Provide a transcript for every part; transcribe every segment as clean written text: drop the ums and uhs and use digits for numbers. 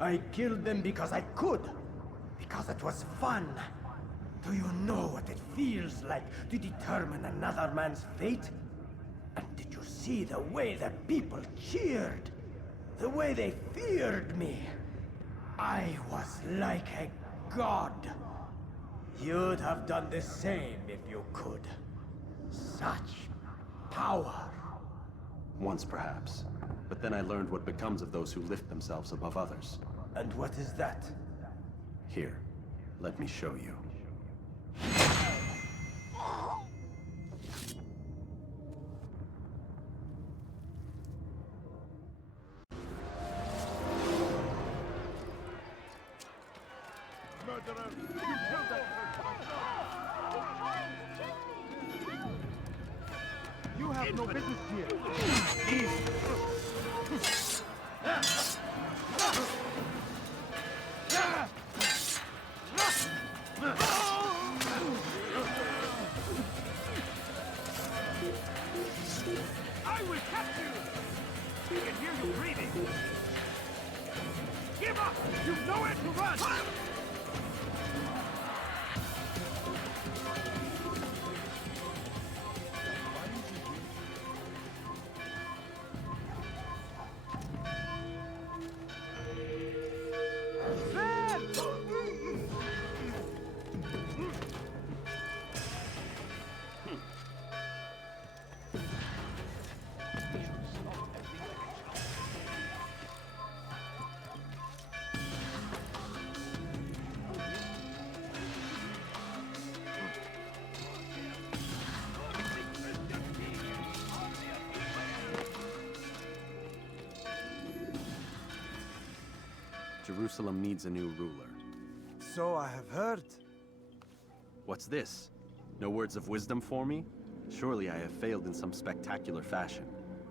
I killed them because I could. Because it was fun. Do you know what it feels like to determine another man's fate? And did you see the way the people cheered? The way they feared me? I was like a god. You'd have done the same if you could. Such power. Once, perhaps. But then I learned what becomes of those who lift themselves above others. And what is that? Here, let me show you. Murderer! You killed that person! You have no business here! I will catch you! We can hear you breathing! Give up! You've nowhere to run! Jerusalem needs a new ruler. So I have heard. What's this? No words of wisdom for me? Surely I have failed in some spectacular fashion.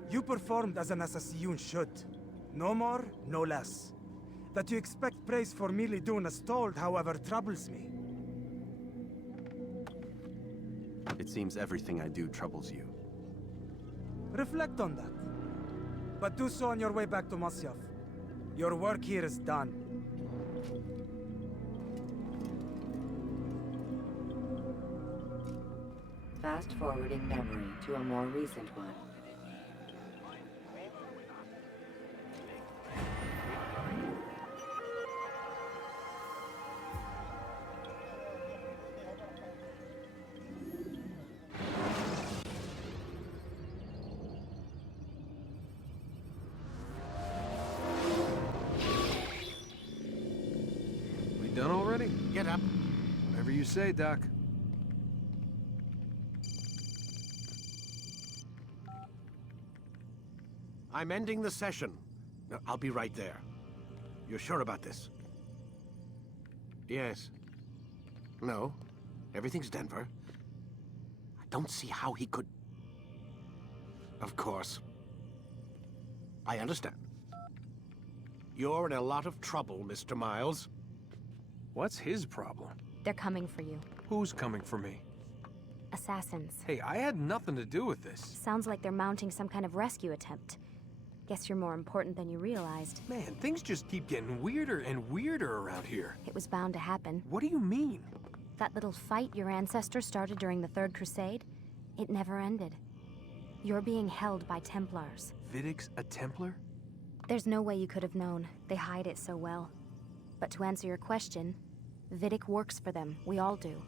You performed as an assassin should. No more, no less. That you expect praise for merely doing as told, however, troubles me. It seems everything I do troubles you. Reflect on that. But do so on your way back to Masyaf. Your work here is done. Fast-forwarding memory to a more recent one. We done already? Get up. Whatever you say, Doc. I'm ending the session. I'll be right there. You're sure about this? Yes. No. Everything's Denver. I don't see how he could... Of course. I understand. You're in a lot of trouble, Mr. Miles. What's his problem? They're coming for you. Who's coming for me? Assassins. Hey, I had nothing to do with this. Sounds like they're mounting some kind of rescue attempt. Guess you're more important than you realized. Man, things just keep getting weirder and weirder around here. It was bound to happen. What do you mean? That little fight your ancestors started during the Third Crusade, it never ended. You're being held by Templars. Vidic's a Templar? There's no way you could have known. They hide it so well. But to answer your question, Vidic works for them. We all do.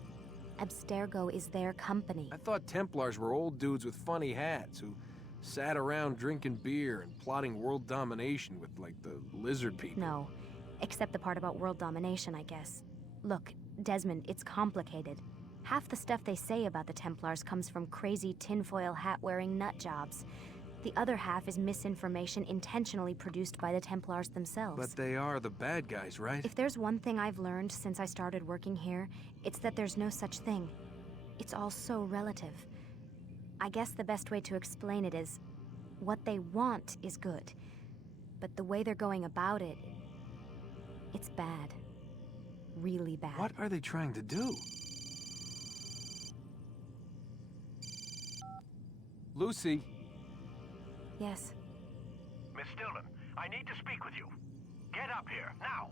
Abstergo is their company. I thought Templars were old dudes with funny hats who sat around drinking beer and plotting world domination with, like, the lizard people. No. Except the part about world domination, I guess. Look, Desmond, it's complicated. Half the stuff they say about the Templars comes from crazy tinfoil hat-wearing nut jobs. The other half is misinformation intentionally produced by the Templars themselves. But they are the bad guys, right? If there's one thing I've learned since I started working here, it's that there's no such thing. It's all so relative. I guess the best way to explain it is, what they want is good. But the way they're going about it, it's bad. Really bad. What are they trying to do? Lucy. Yes. Miss Stillman, I need to speak with you. Get up here, now!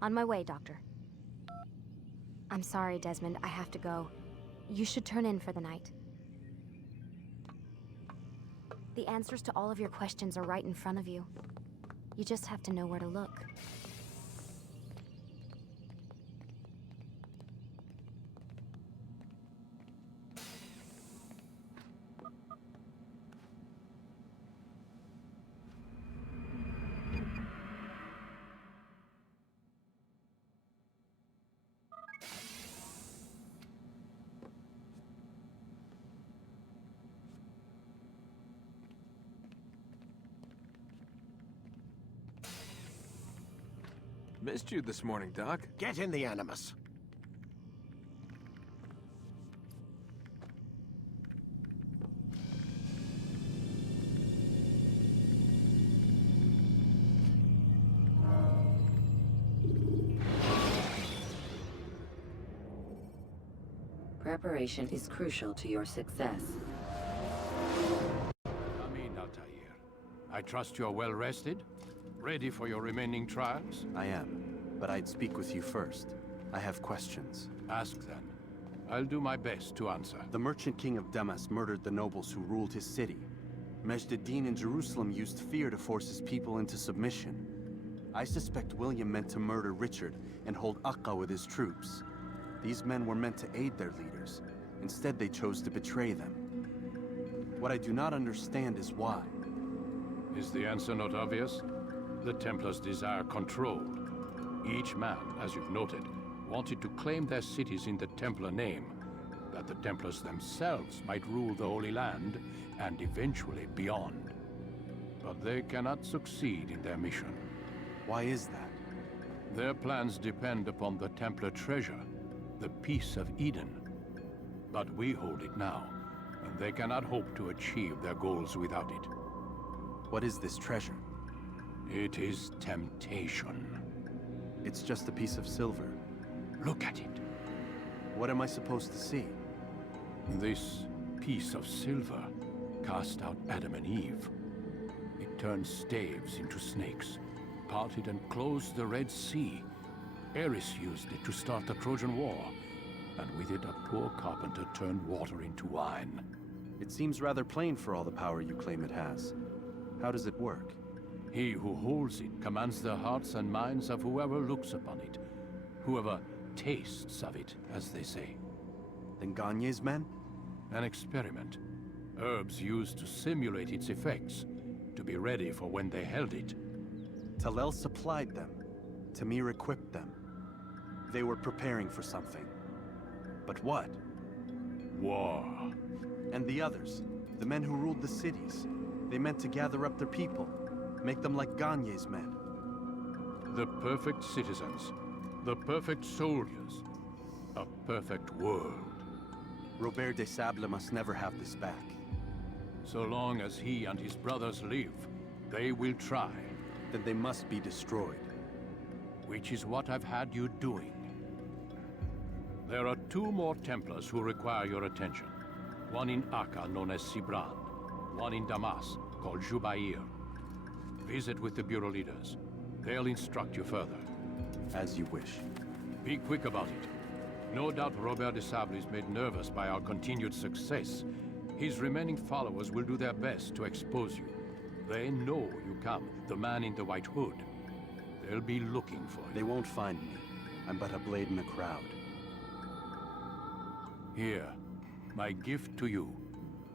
On my way, Doctor. I'm sorry, Desmond. I have to go. You should turn in for the night. The answers to all of your questions are right in front of you. You just have to know where to look. Missed you this morning, Doc. Get in the Animus. Preparation is crucial to your success. Amin, Altair. I trust you're well rested? Ready for your remaining trials? I am, but I'd speak with you first. I have questions. Ask then. I'll do my best to answer. The Merchant King of Damas murdered the nobles who ruled his city. Majd-Addin in Jerusalem used fear to force his people into submission. I suspect William meant to murder Richard and hold Akka with his troops. These men were meant to aid their leaders. Instead, they chose to betray them. What I do not understand is why. Is the answer not obvious? The Templars desire control. Each man, as you've noted, wanted to claim their cities in the Templar name, that the Templars themselves might rule the Holy Land, and eventually beyond. But they cannot succeed in their mission. Why is that? Their plans depend upon the Templar treasure, the Peace of Eden. But we hold it now, and they cannot hope to achieve their goals without it. What is this treasure? It is temptation. It's just a piece of silver. Look at it. What am I supposed to see? This piece of silver cast out Adam and Eve. It turned staves into snakes, parted and closed the Red Sea. Eris used it to start the Trojan War, and with it a poor carpenter turned water into wine. It seems rather plain for all the power you claim it has. How does it work? He who holds it commands the hearts and minds of whoever looks upon it, whoever tastes of it, as they say. Then Gagne's men? An experiment. Herbs used to simulate its effects, to be ready for when they held it. Talel supplied them. Tamir equipped them. They were preparing for something. But what? War. And the others, the men who ruled the cities, they meant to gather up their people, make them like Gagne's men. The perfect citizens, the perfect soldiers, a perfect world. Robert de Sable must never have this back. So long as he and his brothers live, they will try. Then they must be destroyed. Which is what I've had you doing. There are 2 more Templars who require your attention. One in Akka, known as Sibran. One in Damas, called Jubair. Visit with the Bureau leaders. They'll instruct you further. As you wish. Be quick about it. No doubt Robert de Sable is made nervous by our continued success. His remaining followers will do their best to expose you. They know you come, the man in the white hood. They'll be looking for you. They won't find me. I'm but a blade in a crowd. Here, my gift to you,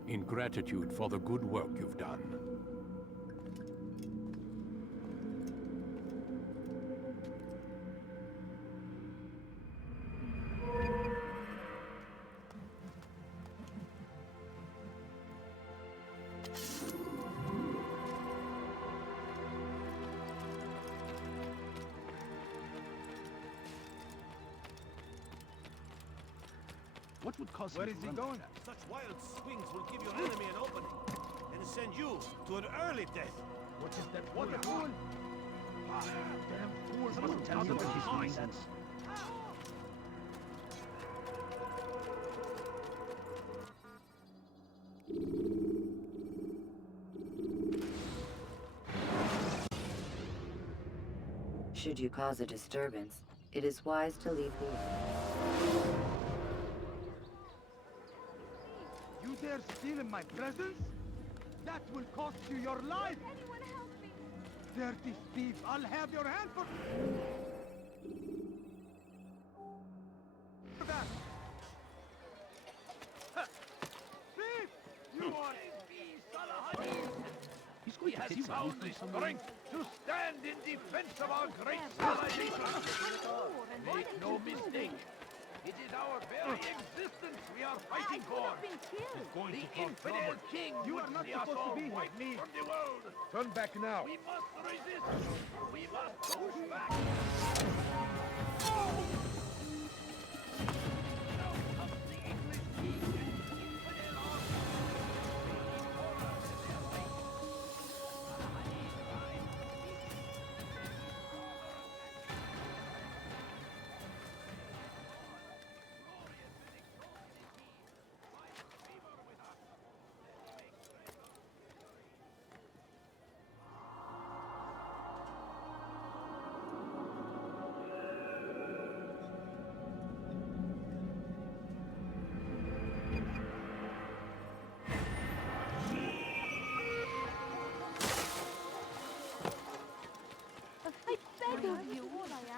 in gratitude for the good work you've done. What would cause Where is he going? Such wild swings will give your enemy an opening, and send you to an early death. What is that wonderful? Ah, damn fool! Must tell you what he's doing. Sense. Should you cause a disturbance, it is wise to leave the area. You dare steal in my presence? That will cost you your life! Anyone help me! Dirty thief, I'll have your hand for that! Thief! You are... He has found the strength to stand in defense of our great civilization. Make no mistake. It is our very existence we are fighting for. The infidel king You would are not see us supposed to all be here. wiped from the world. Turn back now! We must resist. We must push back. Now comes the English king and infidel army.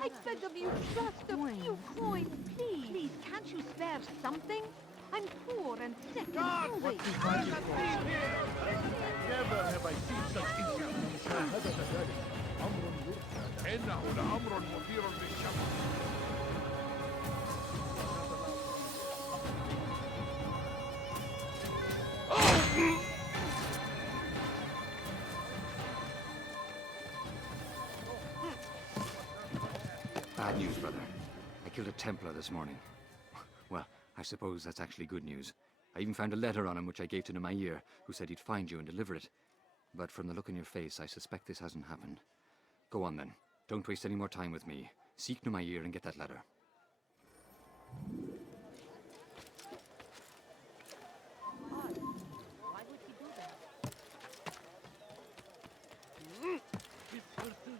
I beg of you, just a few coins, please. Please, can't you spare something? I'm poor and sick and hungry. Never have I seen such injustice. إنه لأمر مثير للشك. Bad news, brother. I killed a Templar this morning. Well, I suppose that's actually good news. I even found a letter on him which I gave to Nemair, who said he'd find you and deliver it. But from the look in your face, I suspect this hasn't happened. Go on then. Don't waste any more time with me. Seek Nemair and get that letter. Why would he do that? This person.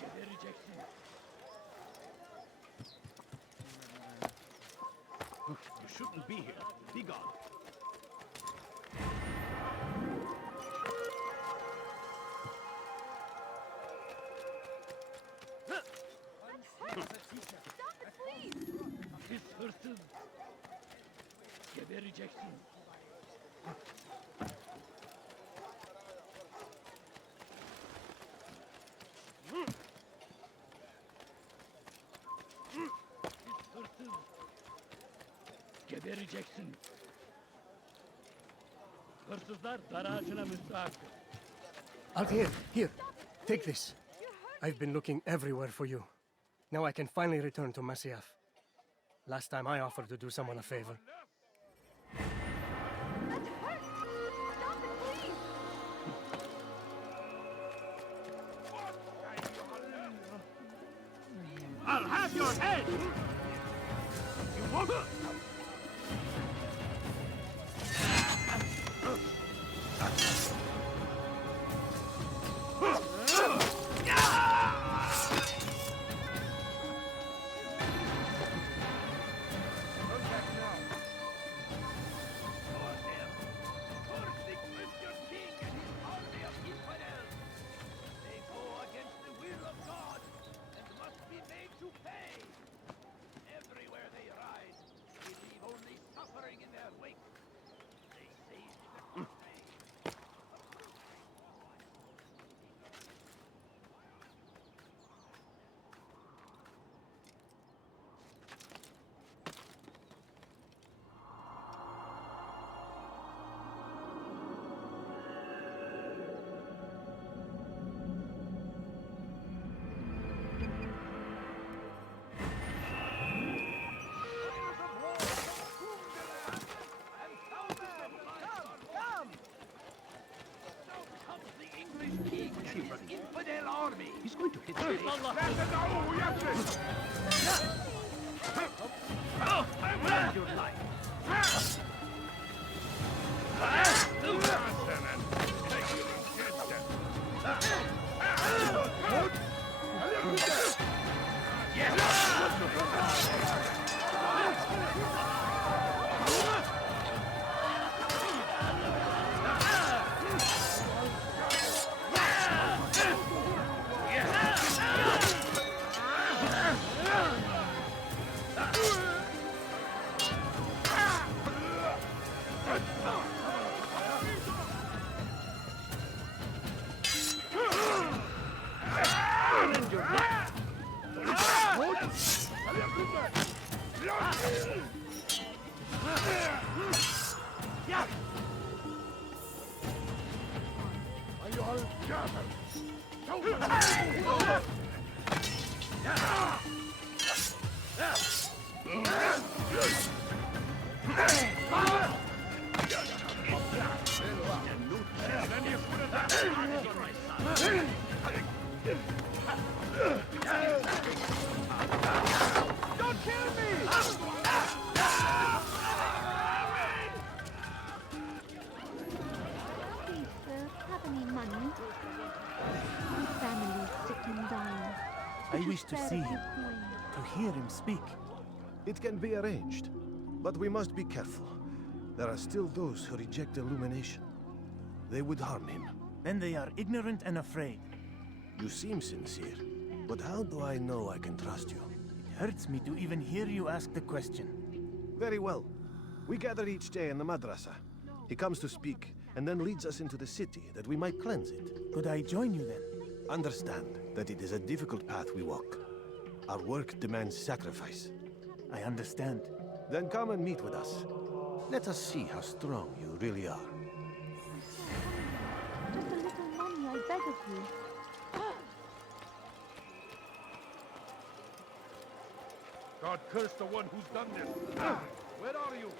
Get a rejection. You shouldn't be here. Be gone. Stop it, please! This person. Get a rejection. This person. Get a rejection. Hırsızlar daracına müstahak. Altair, here. Take this. I've been looking everywhere for you. Now I can finally return to Masyaf. Last time I offered to do someone a favor. That hurts! Stop it, please! I'll have your head! You won't! Infidel army! He's going to hit me. I will your life. Take you and get them. Please, sir, have any money? My family's sick and dying. I Could you wish to spare a see few him, coins? to hear him speak. It can be arranged, but we must be careful. There are still those who reject illumination. They would harm him. Then they are ignorant and afraid. You seem sincere, but how do I know I can trust you? It hurts me to even hear you ask the question. Very well. We gather each day in the madrasa. He comes to speak, and then leads us into the city, that we might cleanse it. Could I join you then? Understand that it is a difficult path we walk. Our work demands sacrifice. I understand. Then come and meet with us. Let us see how strong you really are. Just a little money, I beg of you. God curse the one who's done this. Where are you?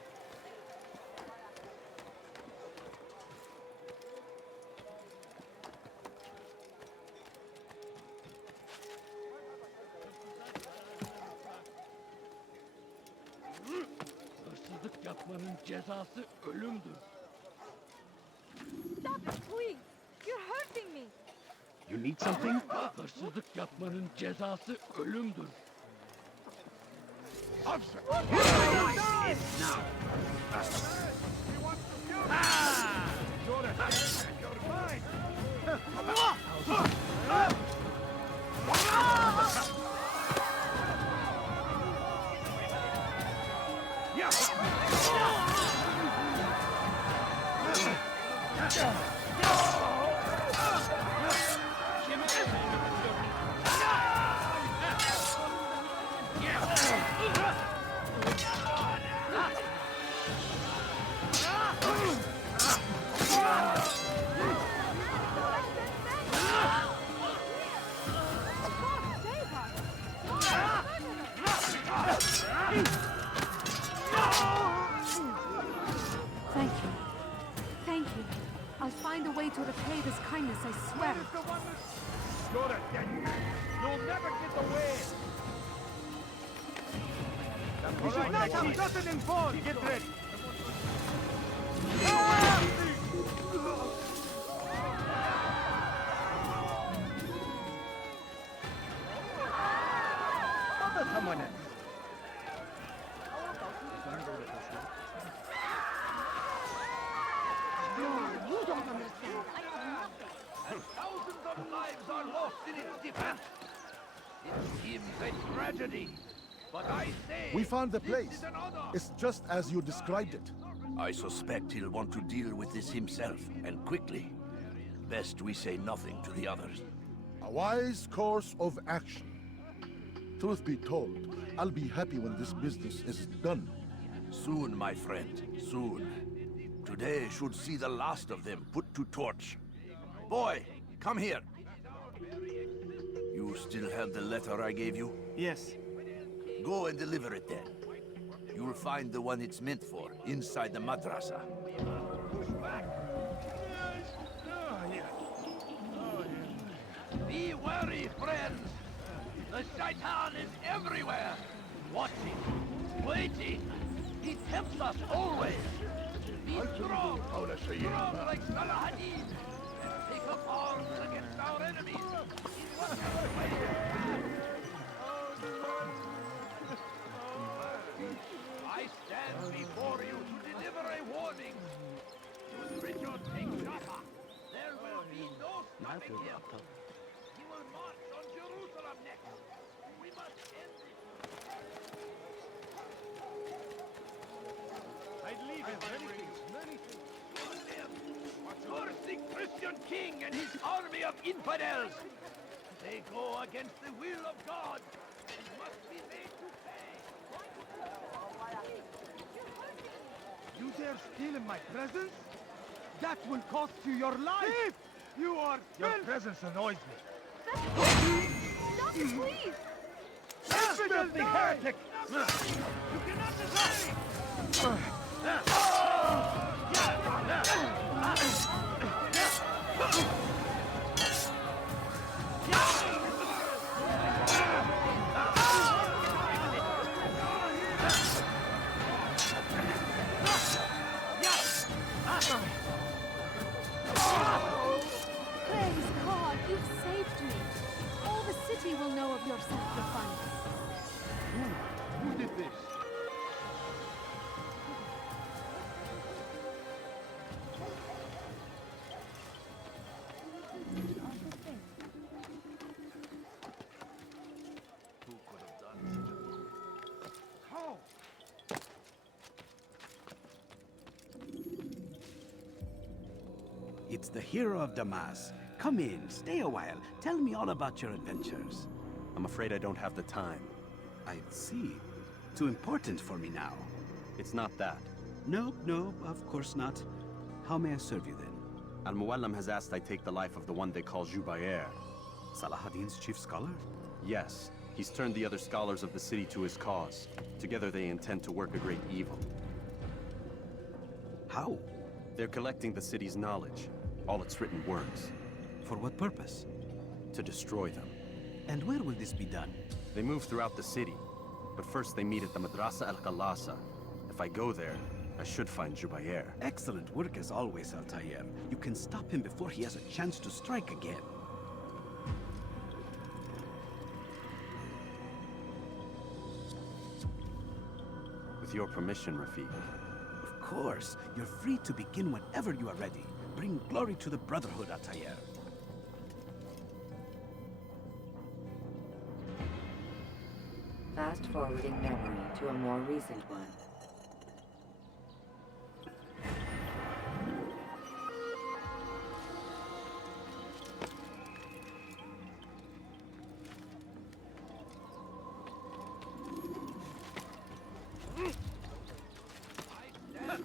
Hırsızlık yapmanın cezası ölümdür. Stop it, please! You're hurting me! You need something? Hırsızlık yapmanın cezası ölümdür. Officer! You're mine! Thank you. Thank you. I'll find a way to repay this kindness, I swear. You're a dead man. You'll never get away. We should not have gotten involved! Get ready! You don't understand. I have nothing. Thousands of lives are lost in its defense. It seems a tragedy, but I say We found the this place. is an honor. It's just as you described it. I suspect he'll want to deal with this himself, and quickly. Best we say nothing to the others. A wise course of action. Truth be told, I'll be happy when this business is done. Soon, my friend, soon. Today should see the last of them put to torch. Boy, come here. You still have the letter I gave you? Yes. Go and deliver it then. You'll find the one it's meant for inside the madrasa. Be wary, friends. The Shaitan is everywhere. Watching, waiting. He tempts us always. Be strong. Strong like Salah Hadid. And take up arms against our enemies. I stand before you to deliver a warning. Should Richard take Jaffa, there will be no stopping him. He will march on Jerusalem next. We must end it. I'd leave him many things. Curse the Christian king and his army of infidels. They go against the will of God and must be made to pay. You dare steal in my presence? That will cost you your life! Thief! You are Your presence annoys me. Stop it, please! Filthy heretic! You cannot desert Praise God, you've saved me. All the city will know of your sacrifice. Who did this? How? It's the hero of Damas. Come in, stay a while. Tell me all about your adventures. I'm afraid I don't have the time. I see. Too important for me now. It's not that. No, of course not. How may I serve you then? Al-Muallim has asked I take the life of the one they call Jubayr. Salahadin's chief scholar? Yes. He's turned the other scholars of the city to his cause. Together they intend to work a great evil. How? They're collecting the city's knowledge, all its written words. For what purpose? To destroy them. And where will this be done? They move throughout the city, but first they meet at the Madrasa al-Qalasa. If I go there, I should find Jubayr. Excellent work as always, Altair. You can stop him before he has a chance to strike again. With your permission, Rafiq. Of course. You're free to begin whenever you are ready. Bring glory to the Brotherhood, Altair. Fast-forwarding memory to a more recent one.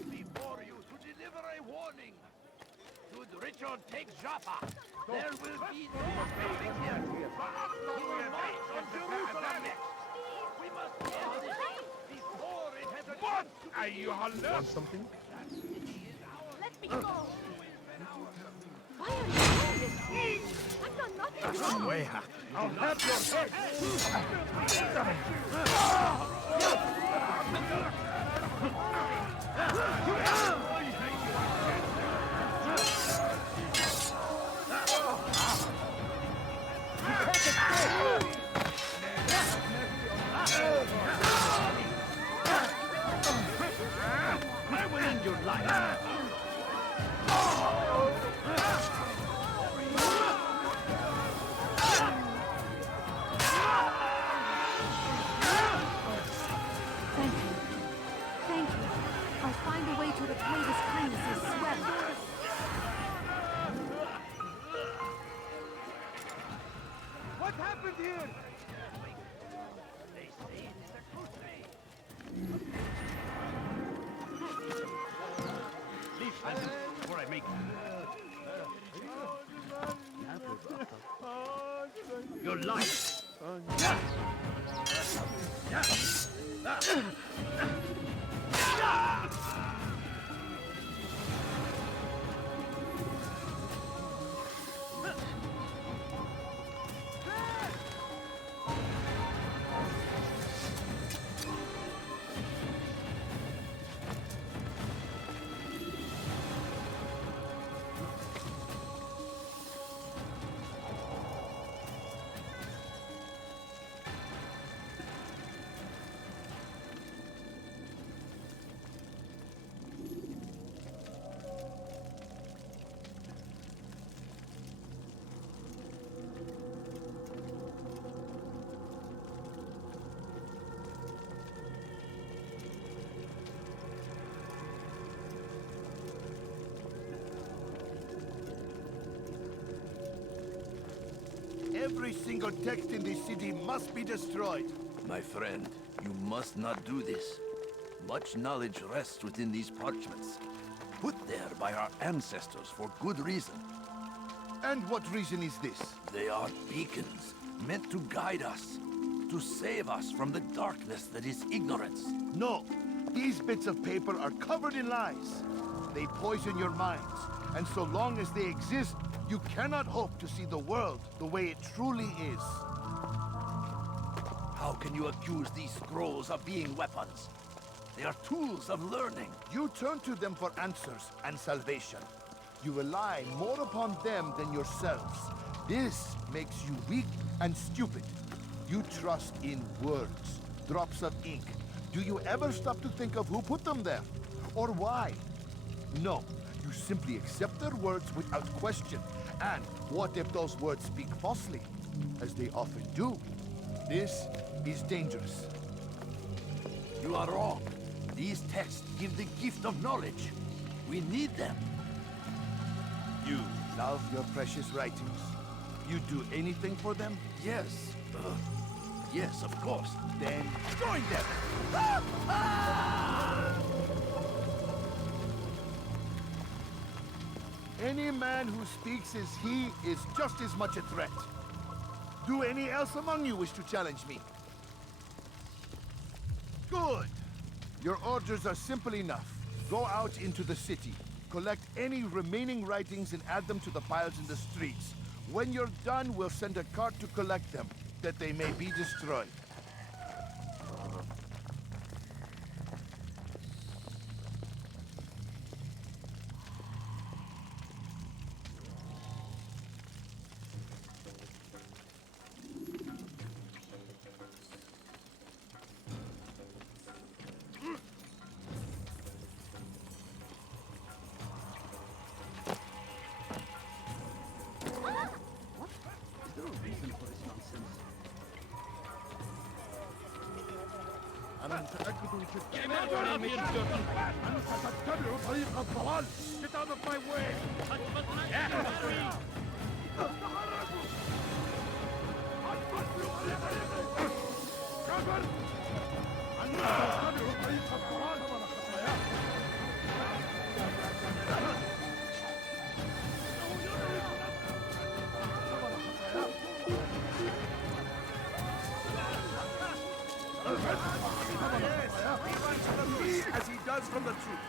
Before you to deliver a warning. Should Richard take Jaffa, there will be no escaping here. He will march on Jerusalem next. We must end this before it has a chance to begin. Want something? Let me go! Why are you doing this? I've done nothing wrong! I'll have your head! I will end your life. Thank you. Thank you. I'll find a way to repay this kindness, I swear. What happened here? They say it's a crusade. Leave before I make your life. Every single text in this city must be destroyed. My friend, you must not do this. Much knowledge rests within these parchments, put there by our ancestors for good reason. And what reason is this? They are beacons, meant to guide us, to save us from the darkness that is ignorance. No, these bits of paper are covered in lies. They poison your minds, and so long as they exist, you cannot hope to see the world the way it truly is. How can you accuse these scrolls of being weapons? They are tools of learning. You turn to them for answers and salvation. You rely more upon them than yourselves. This makes you weak and stupid. You trust in words, drops of ink. Do you ever stop to think of who put them there? Or why? No, you simply accept their words without question. And what if those words speak falsely? As they often do. This is dangerous. You are wrong. These texts give the gift of knowledge. We need them. You love your precious writings. You do anything for them? Yes. Yes, of course. Then join them! Any man who speaks as he is just as much a threat. Do any else among you wish to challenge me? Good. Your orders are simple enough. Go out into the city. Collect any remaining writings and add them to the piles in the streets. When you're done, we'll send a cart to collect them, that they may be destroyed. أنا متأكد جدا أنك تتبع طريق الضلال. Get out of my way! كفر! أنت تتبع طريق الضلال ولا خطاياه. As he does from the truth.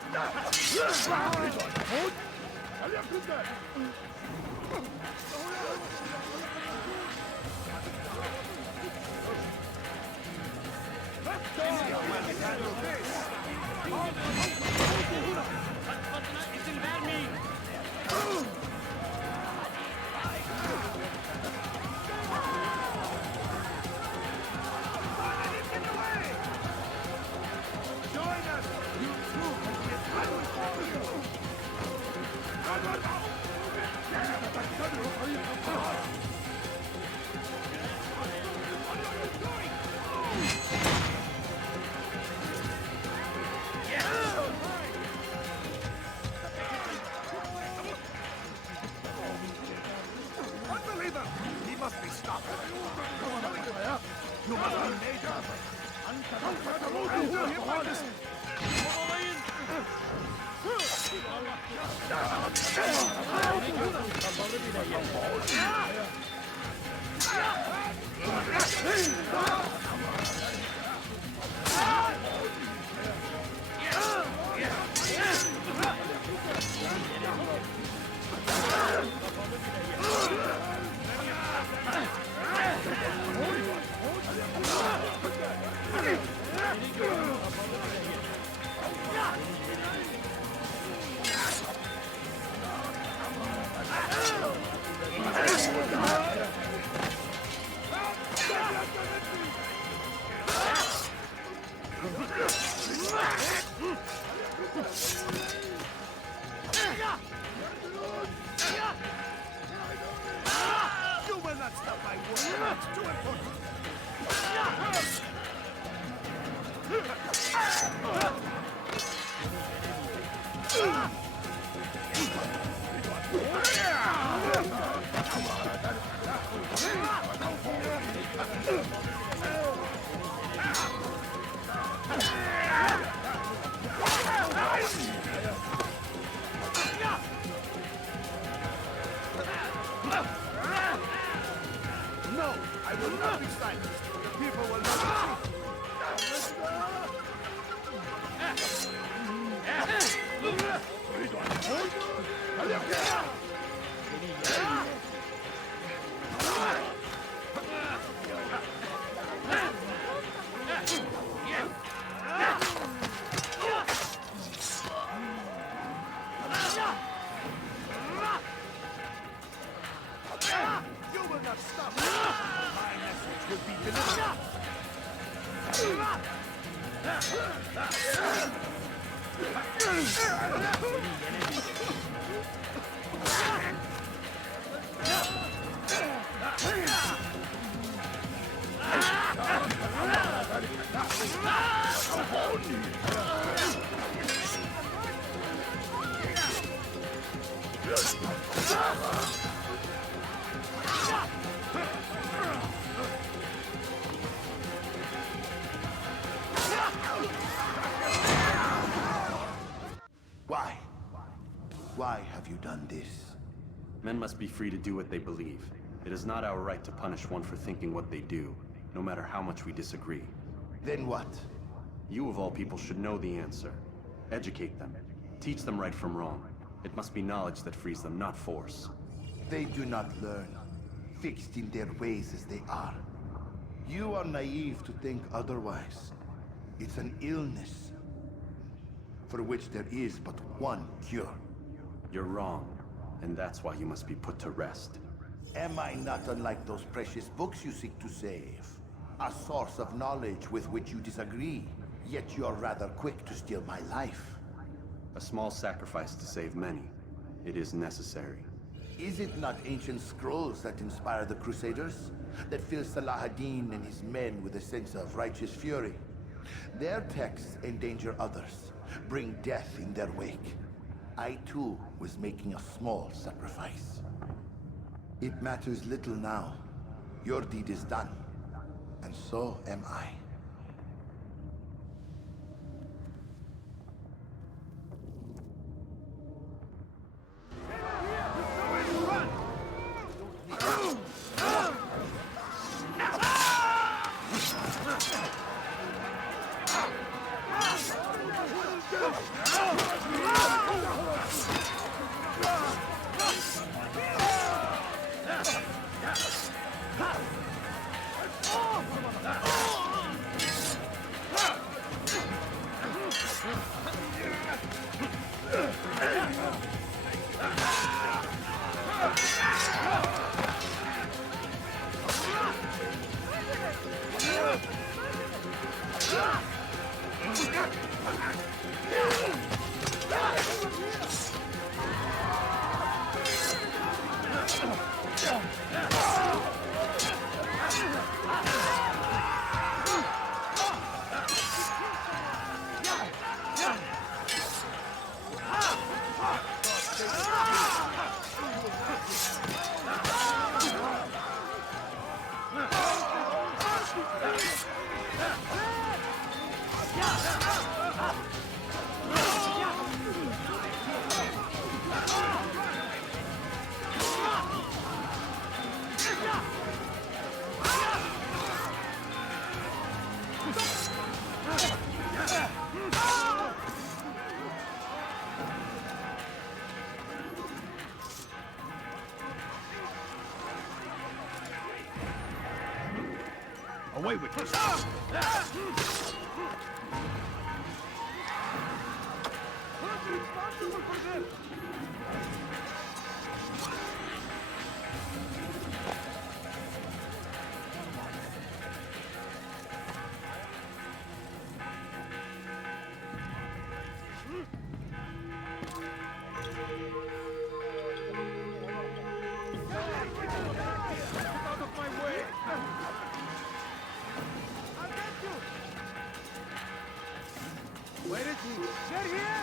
Unbeliever! He must be stopped. You must be made of. You will not stop my work. It's too important. not be silent. The people will not You will not stop. My message will be delivered. Why? Why have you done this? Men must be free to do what they believe. It is not our right to punish one for thinking what they do, no matter how much we disagree. Then what? You of all people should know the answer. Educate them. Teach them right from wrong. It must be knowledge that frees them, not force. They do not learn, fixed in their ways as they are. You are naive to think otherwise. It's an illness, for which there is but one cure. You're wrong, and that's why you must be put to rest. Am I not unlike those precious books you seek to save? A source of knowledge with which you disagree, yet you are rather quick to steal my life. A small sacrifice to save many. It is necessary. Is it not ancient scrolls that inspire the Crusaders? That fill Salah ad-Din and his men with a sense of righteous fury? Their texts endanger others, bring death in their wake. I too was making a small sacrifice. It matters little now. Your deed is done, and so am I. Away with this! Where is he? Get here!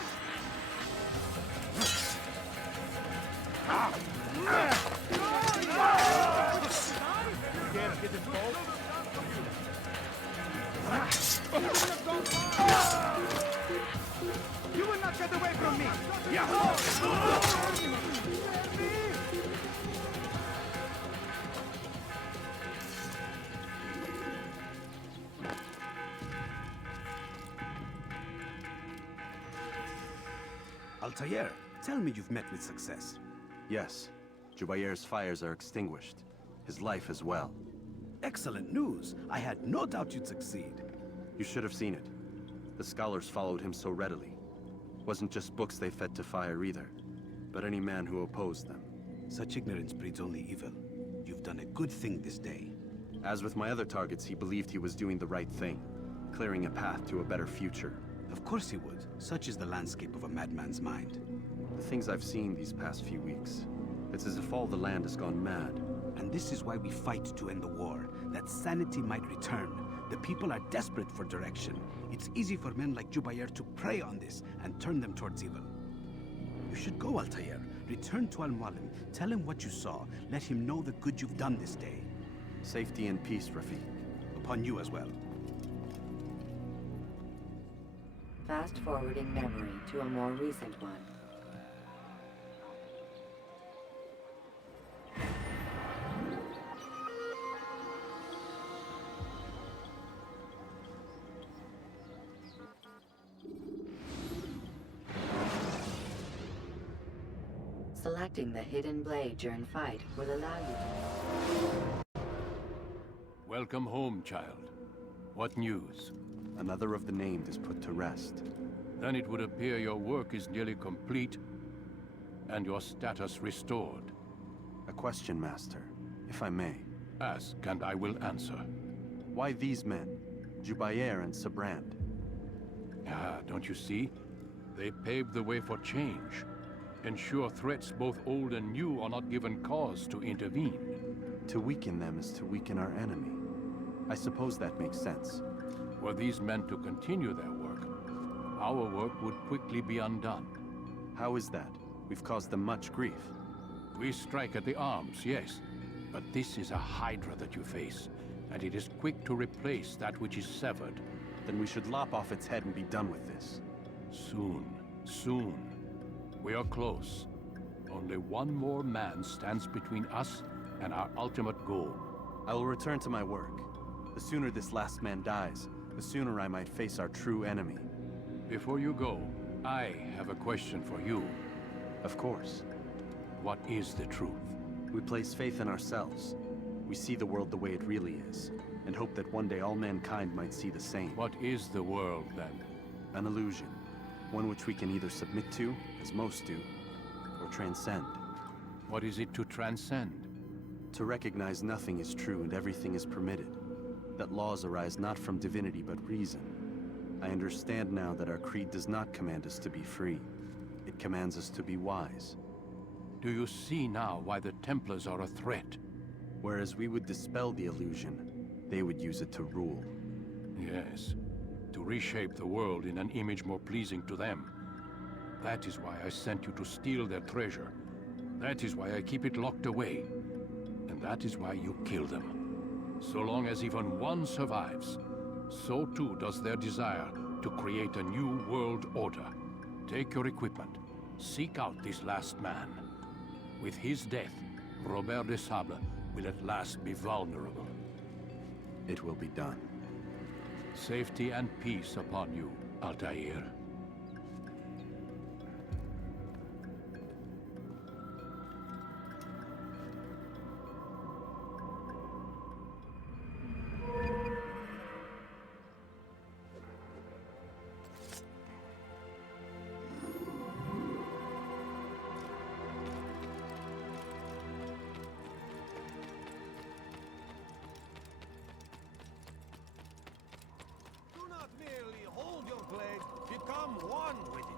You will not get away from me! Altair, tell me you've met with success. Yes. Jubair's fires are extinguished. His life as well. Excellent news. I had no doubt you'd succeed. You should have seen it. The scholars followed him so readily. Wasn't just books they fed to fire either, but any man who opposed them. Such ignorance breeds only evil. You've done a good thing this day. As with my other targets, he believed he was doing the right thing, clearing a path to a better future. Of course he would. Such is the landscape of a madman's mind. The things I've seen these past few weeks, it's as if all the land has gone mad. And this is why we fight to end the war, that sanity might return. The people are desperate for direction. It's easy for men like Jubair to prey on this and turn them towards evil. You should go, Altair. Return to Al-Mualim. Tell him what you saw. Let him know the good you've done this day. Safety and peace, Rafiq. Upon you as well. Fast-forwarding memory to a more recent one. Selecting the hidden blade during fight will allow you to... Welcome home, child. What news? Another of the named is put to rest. Then it would appear your work is nearly complete and your status restored. A question, Master, if I may. Ask, and I will answer. Why these men? Jubair and Sabrand? Ah, don't you see? They paved the way for change. Ensure threats both old and new are not given cause to intervene. To weaken them is to weaken our enemy. I suppose that makes sense. Were these men to continue their work, our work would quickly be undone. How is that? We've caused them much grief. We strike at the arms, yes. But this is a hydra that you face, and it is quick to replace that which is severed. Then we should lop off its head and be done with this. Soon, soon. We are close. Only one more man stands between us and our ultimate goal. I will return to my work. The sooner this last man dies, the sooner I might face our true enemy. Before you go, I have a question for you. Of course. What is the truth? We place faith in ourselves. We see the world the way it really is, and hope that one day all mankind might see the same. What is the world, then? An illusion. One which we can either submit to, as most do, or transcend. What is it to transcend? To recognize nothing is true and everything is permitted. That laws arise not from divinity but reason. I understand now that our creed does not command us to be free. It commands us to be wise. Do you see now why the Templars are a threat? Whereas we would dispel the illusion, they would use it to rule. Yes. To reshape the world in an image more pleasing to them. That is why I sent you to steal their treasure. That is why I keep it locked away. And that is why you kill them. So long as even one survives, so too does their desire to create a new world order. Take your equipment. Seek out this last man. With his death, Robert de Sable will at last be vulnerable. It will be done. Safety and peace upon you, Altair. Become one with it.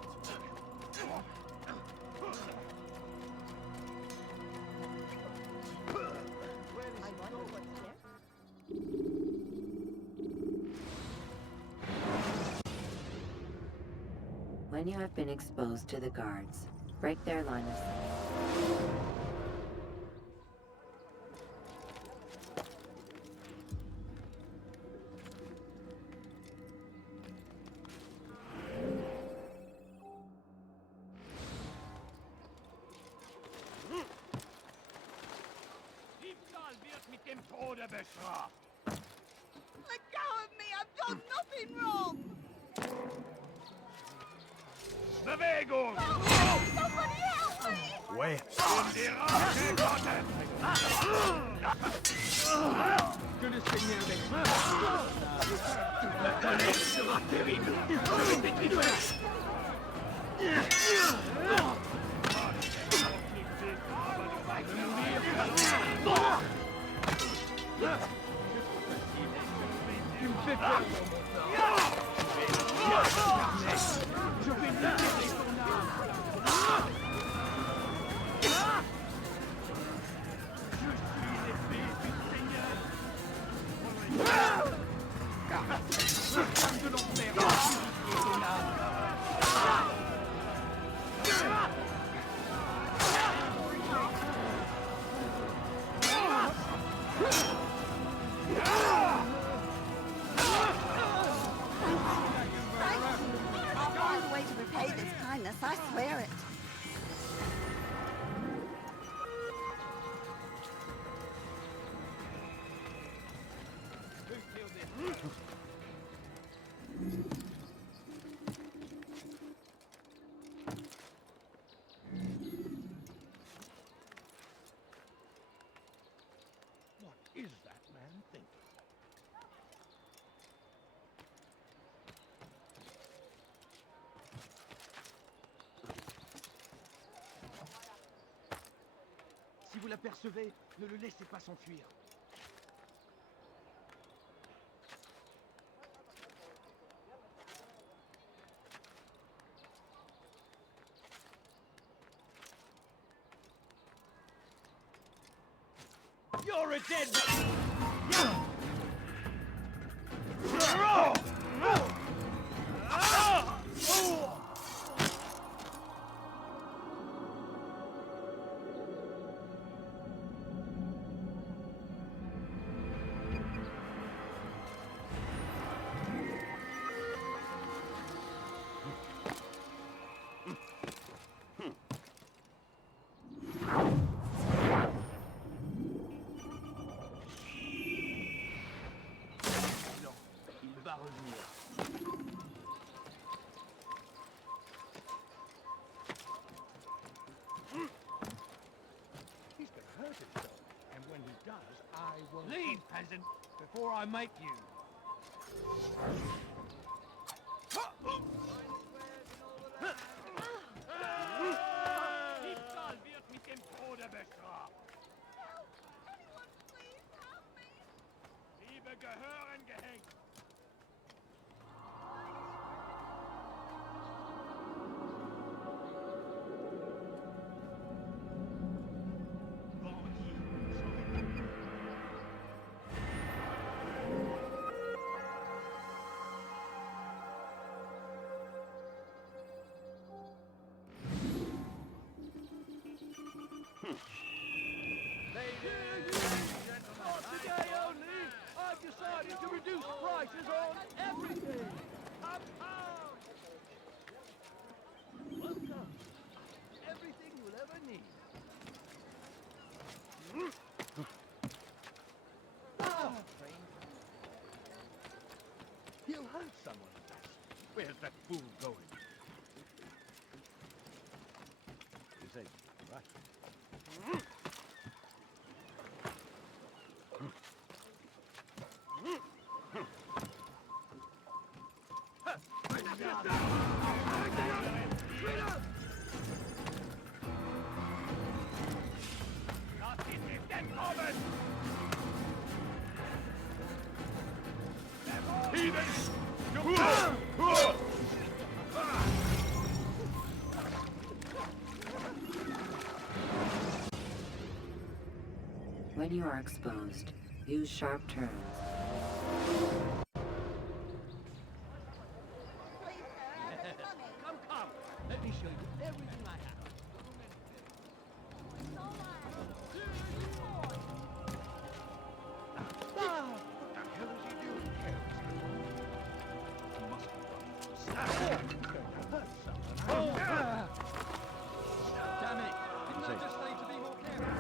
When you have been exposed to the guards, break their line of sight. Let go of me! I've done nothing wrong! Bewegung! way. La colère sera terrible. Tu me fais peur. Je vais libérer ton âme. Je suis l'épée du Seigneur. Le flamme de l'enfer va purifier ton âme. I'll find a way to repay this kindness, I swear it. What is that man thinking? Si vous l'apercevez, ne le laissez pas s'enfuir. You're a dead man! Il va revenir. He's gonna hurt himself, and when he does, I will... Leave, peasant, before I make you. Diebstahl wird mit dem Tode bestraft. Diebe gehören gehängt. Ladies and gentlemen, today only, I've decided to reduce prices on everything. A pound! Welcome. Everything you'll ever need. Ah, he'll hurt someone with that. Where's that fool going? You say, right? When you are exposed, use sharp turns. Come. Let me show you everything I have. What the hell is he doing? He must be hurt someone. Damn it! Didn't I just say to be more careful?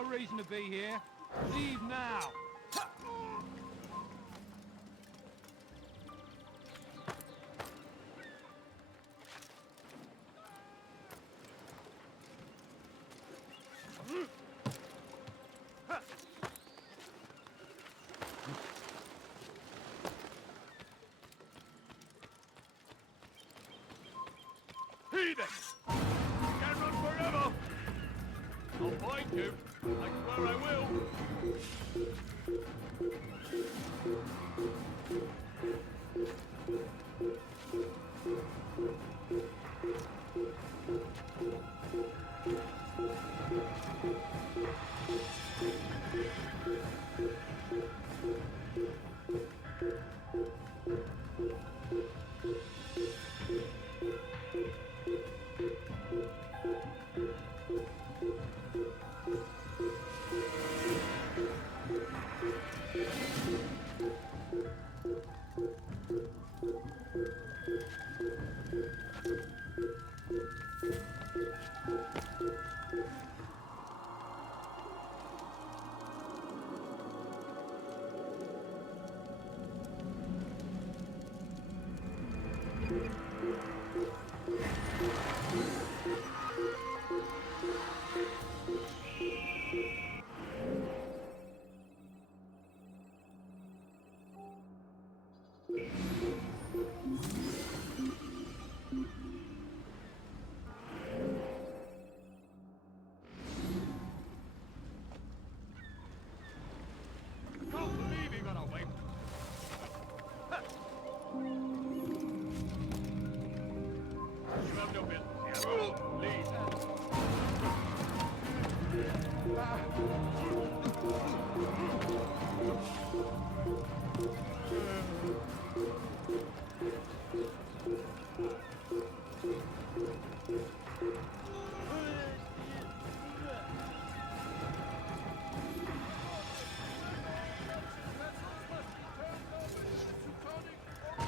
no reason to be here. Leave now. Heathen! Can't run forever! I'll find you. I swear I will.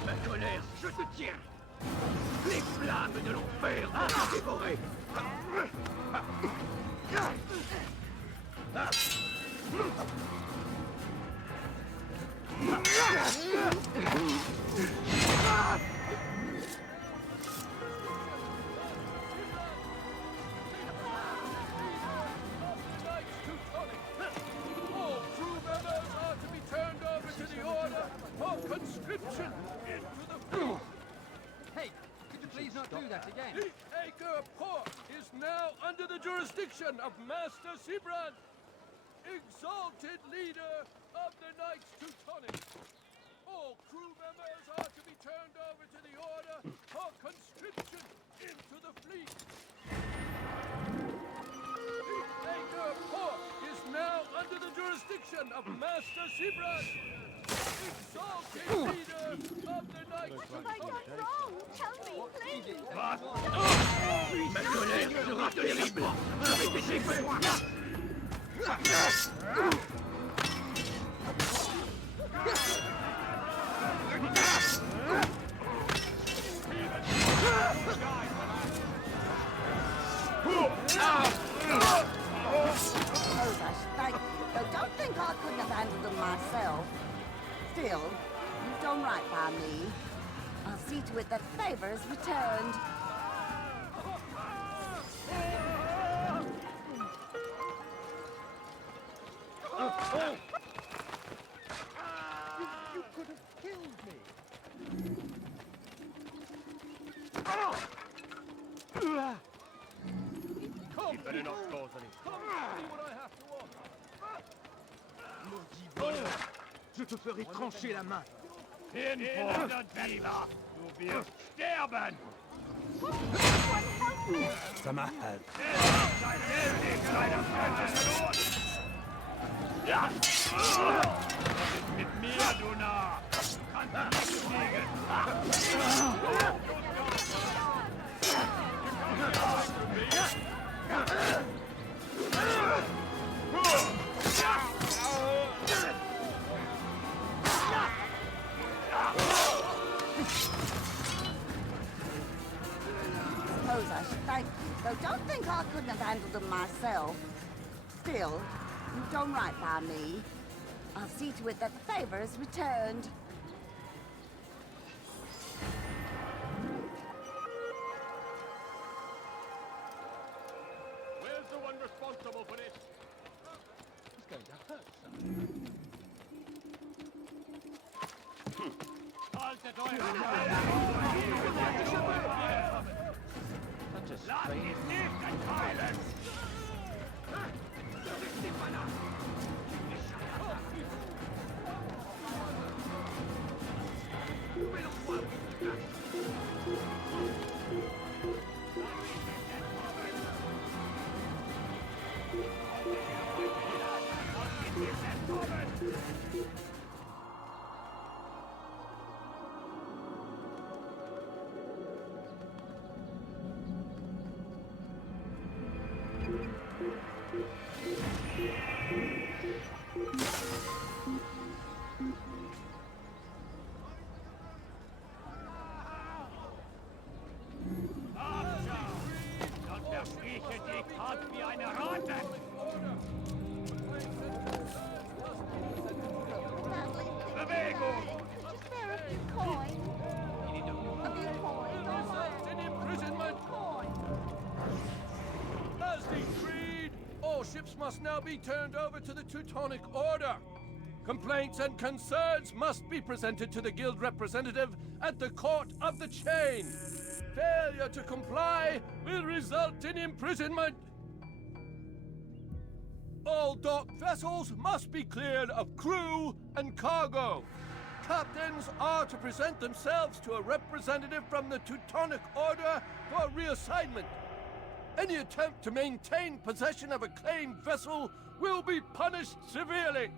Ma colère, je te tiens. Les flammes de l'enfer vont te dévorer. All crew members are to be turned over to the order for conscription into the fleet. Hey, could you please not do that again? The Acre Port is now under the jurisdiction of Master Sibrand, exalted leader of the Knights Teutonic. All crew members are to be turned over to the order for conscription into the fleet. The Acre Port is now under the jurisdiction of Master Sibrand, exalted leader of the Knights Teutonic. Tell me, please! Ma colère sera terrible. Avec des effets. Don't think I couldn't have handled them myself. Still, you've done right by me. I'll see to it that favor is returned. You could have killed me. You better not cause any. Come see what I have to offer. Maudit voleur. Je te ferai trancher la main. Hinfort der Diva. Du wirst sterben. Samahad. Dein Held, kleiner Fremder. Ja! Mit mir, du Narr! Kannst du nicht fliegen! Suppose I should thank you, though don't think I couldn't have handled them myself. Still, You've done right by me. I'll see to it that the favor is returned. Where's the one responsible for this? He's going to hurt someone. Such a strange violence. As decreed, all ships must now be turned over to the Teutonic Order. Complaints and concerns must be presented to the guild representative at the Court of the Chain. Failure to comply will result in imprisonment. All docked vessels must be cleared of crew and cargo. Captains are to present themselves to a representative from the Teutonic Order for reassignment. Any attempt to maintain possession of a claimed vessel will be punished severely.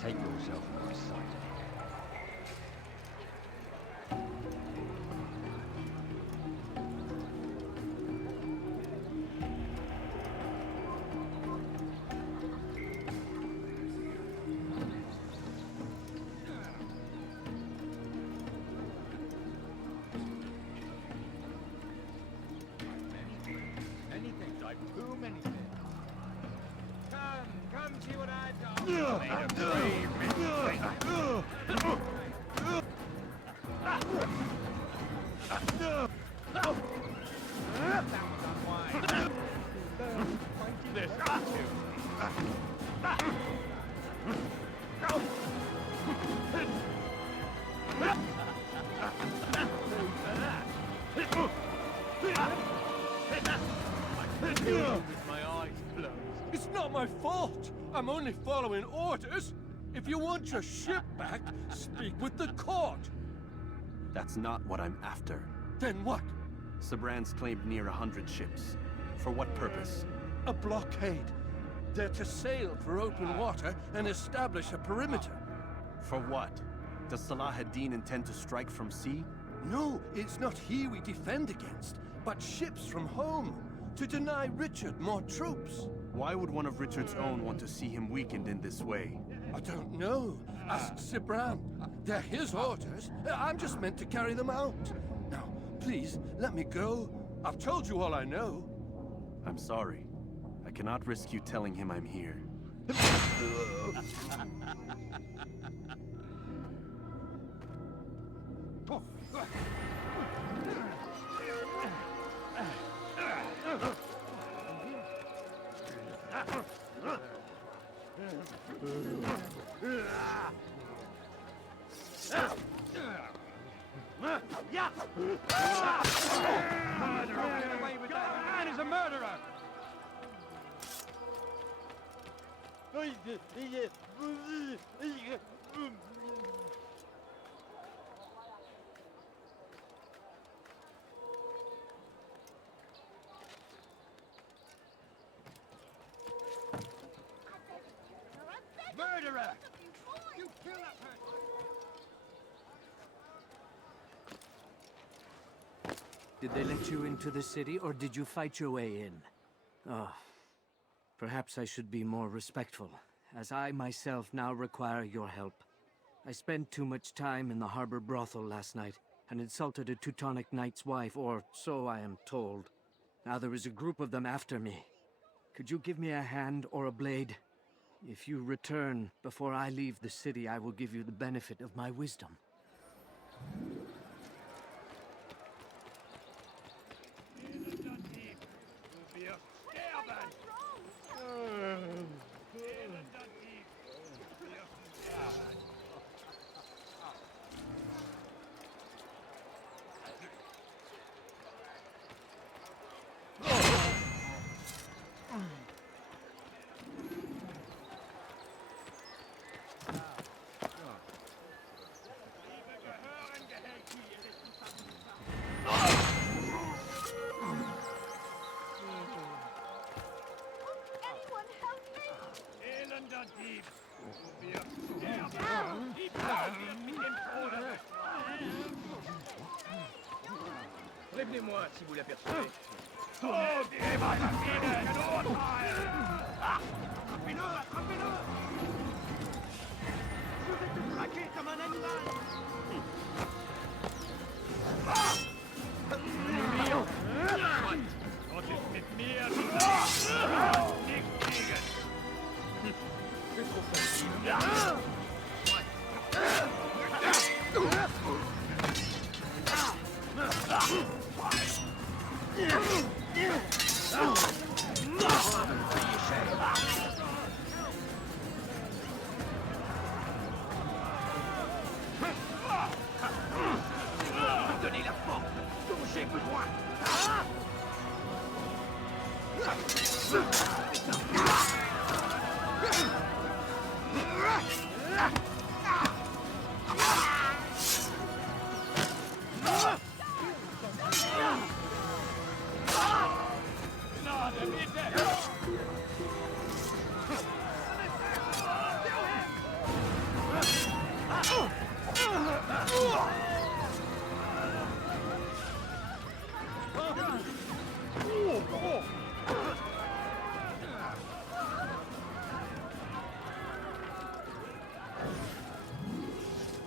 Take yourself out of sight. Many things. I poo many things. Come see what I've done. Made a brave That was unwise. This with my eyes closed. It's not my fault. I'm only following orders. If you want your ship back, speak with the court. That's not what I'm after. Then what? Sabran's claimed near 100 ships. For what purpose? A blockade. They're to sail for open water and establish a perimeter. For what? Does Salah ad-Din intend to strike from sea? No, it's not he we defend against, but ships from home, to deny Richard more troops. Why would one of Richard's own want to see him weakened in this way? I don't know. Ask Sibran. They're his orders. I'm just meant to carry them out. Now, please, let me go. I've told you all I know. I'm sorry. I cannot risk you telling him I'm here. Man is a murderer! Murderer! You kill that person! Did they let you into the city, or did you fight your way in? Oh, perhaps I should be more respectful, as I myself now require your help. I spent too much time in the harbor brothel last night, and insulted a Teutonic knight's wife, or so I am told. Now there is a group of them after me. Could you give me a hand or a blade? If you return before I leave the city, I will give you the benefit of my wisdom. Prévenez-moi si vous l'apercevez. Attrapez-le, attrapez-le! Je vais te traquer comme un animal! Und ist mit mir nicht gegen. C'est trop facile. Donnez la force dont j'ai besoin.